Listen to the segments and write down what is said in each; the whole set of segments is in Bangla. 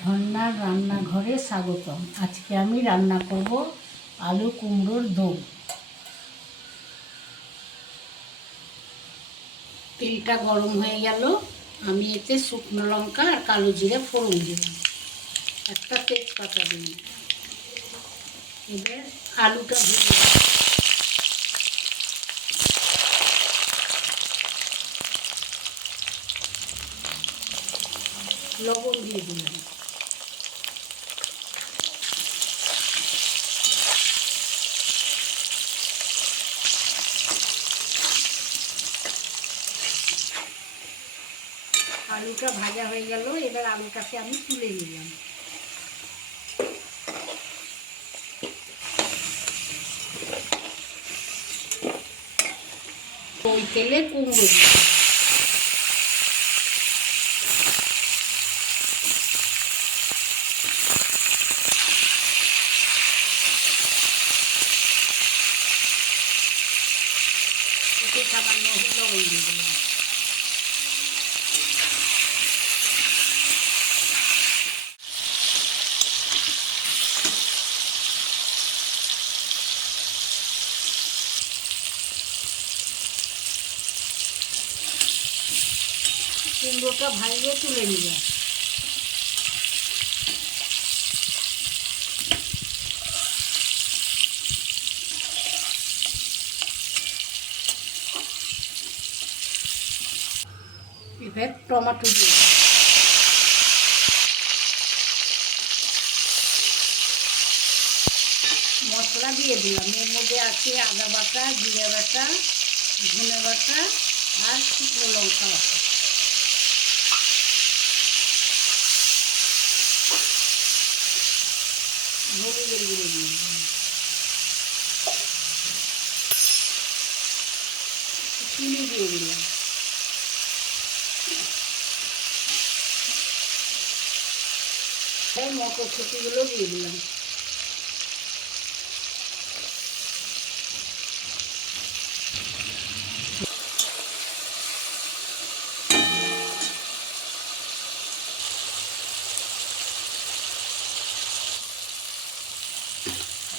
ঝর্ণার রান্নাঘরে স্বাগতম। আজকে আমি রান্না করব আলু কুমড়োর দম। তেলটা গরম হয়ে গেল, আমি এতে শুকনো লঙ্কা আর কালো জিরে ফোড়ন দিলাম, একটা তেজপাতা দিলাম। এবার আলুটা ভেজে দিলাম, লবণ দিয়ে দিলাম। আলুটা ভাজা হয়ে গেল, এবার আলুটাকে আমি তুলে নিলাম। ওই তেলে কুমড়ো দিলাম, এতে সামান্য লবণ দিয়ে দিলাম। কুমড়োটা ভাজলে তুলে নিলাম। এবার টমেটো দিয়ে মশলা দিয়ে দিলাম। এর মধ্যে আছে আদা বাটা, জিরে বাটা, ধনে বাটা আর শুকনো লঙ্কা বাটা। হলুদের গুঁড়ো দিয়ে দিলাম, চিনি দিয়ে দিলাম। মটরশুঁটিগুলো দিয়ে দিলাম।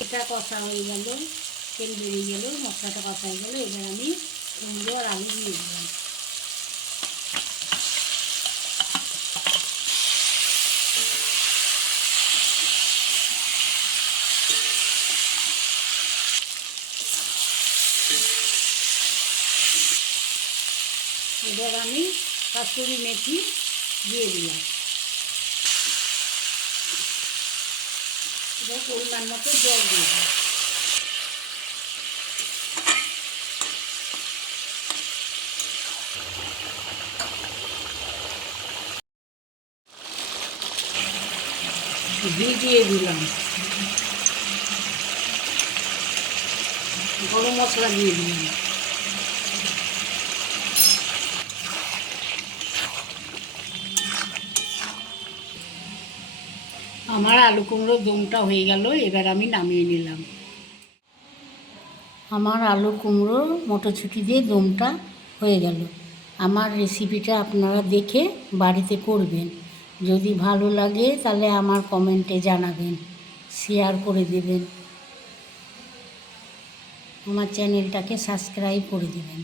এটা কষা হয়ে গেল, তেল বেরিয়ে গেল, মশলাটা কষা হয়ে গেল। এবার আমি কুমড়ো আর আলু দিয়ে দিলাম। এবার আমি কাসুরি মেথি দিয়ে দিলাম। এবার পরিমাণ মতো জল দিয়ে দিলাম। ঘি দিয়ে দিলাম, গরম মশলা দিয়ে দিলাম। আমার আলু কুমড়োর দমটা হয়ে গেল, এবার আমি নামিয়ে নিলাম। আমার আলু কুমড়ো মটরশুঁটি দিয়ে দমটা হয়ে গেল। আমার রেসিপিটা আপনারা দেখে বাড়িতে করবেন। যদি ভালো লাগে তাহলে আমার কমেন্টে জানাবেন, শেয়ার করে দেবেন, আমার চ্যানেলটাকে সাবস্ক্রাইব করে দেবেন।